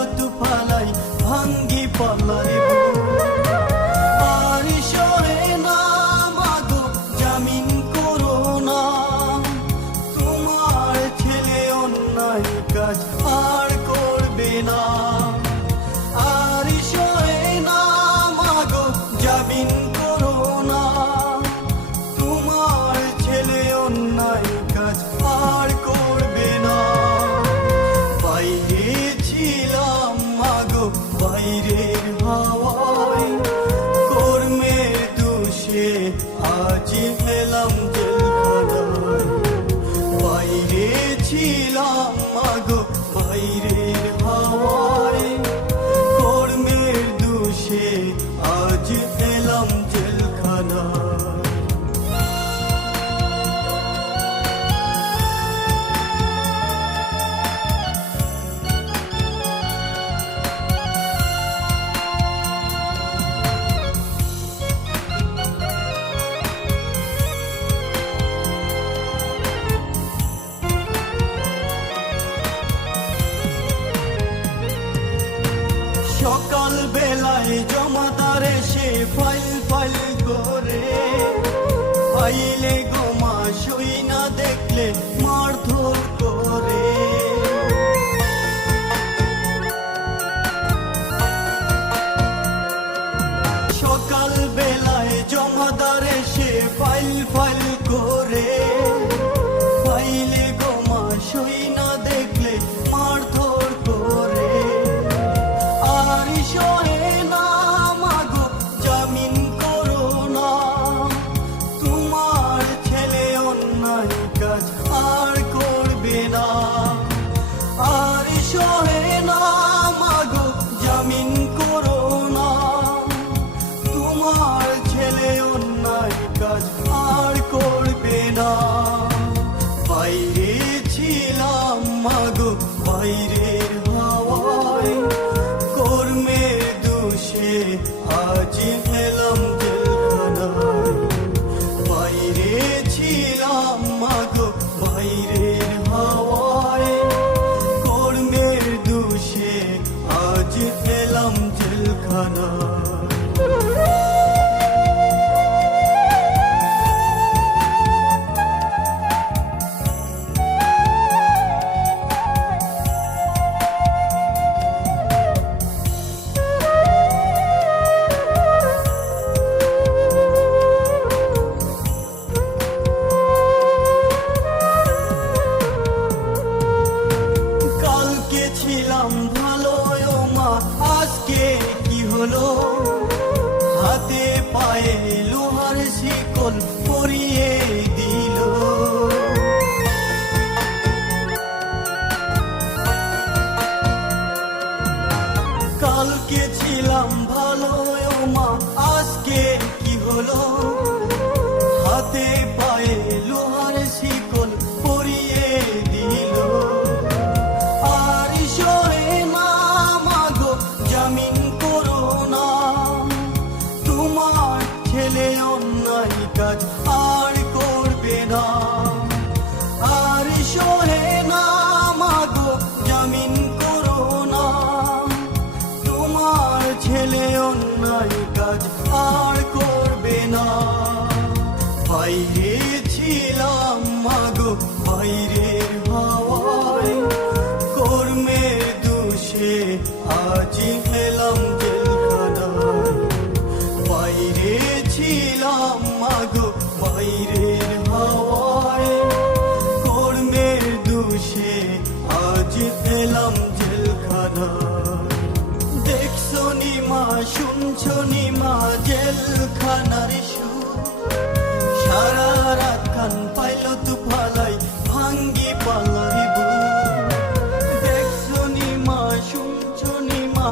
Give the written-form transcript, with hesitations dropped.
পাইলো তু ফালাই ভাঙ্গি পালাই আর সহে না মাগো জামিন করো না তোমার ছেলে অন্যায় কাজ আর করবে না আর সহে না মাগো জামিন করো না তোমার ছেলে অন্যায় কাজ আর করবে না বাইরে ছিলাম মাগো বাইরের হাওয়ায় কর্মের দোষে আজ এলাম জেলখানায় বাইরে ছিলাম মাগো বাইরের হাওয়ায় কর্মের দোষে আজ এলাম জেলখানায় সকাল বেলায় জমাদার এসে ফাইল করে ফাইলে গোমা সই না দেখলে মারধর করে সকাল বেলায় জমাদার এসে ফাইল করে ফাইলে গোমা সই না দেখলে মারধর করে আর সহে না মাগো জামিন করো না তোমার ছেলে অন্যায় কাজ আর করবে না আর সহে না মাগো জামিন করো না তোমার ছেলে অন্যায় কাজ আর করবে না বাইরে ছিলাম মাগো বাইরের হাওয়ায় কর্মের দোষে আজ এলাম জেলখানায় বাইরে ছিলাম মাগো বাইরের হাওয়ায় কর্মের দোষে আজ এলাম জেলখানায় ছিলাম ভালো মা আজকে কি হলো হাতে পায়ে লোহার শিকল পরিয়ে দিল কালকে ছিলাম ভালো মা আজকে কি হলো হাতে পায়ে লোহার শিকল পরিয়ে দিল জামিন করো না তোমার ছেলে অন্যায় কাজ আর করবে না আর সহে না মাগো জামিন করো না তোমার ছেলে অন্যায় কাজ আর করবে না বাইরে ছিলাম মাগো বাইরের হাওয়ায় কর্মের দোষে আজ এলাম জেলখানায় বাইরে ছিলাম মাগো বাইরের হাওয়ায় কর্মের দোষে আজ এলাম জেলখানায় দেখছো নি মা শুনছো নি মা জেলখানার সুর সারা রাত কান পাইলো তু ফালাই ভাঙ্গি পালাই দেখছো নি মা শুনছো নি মা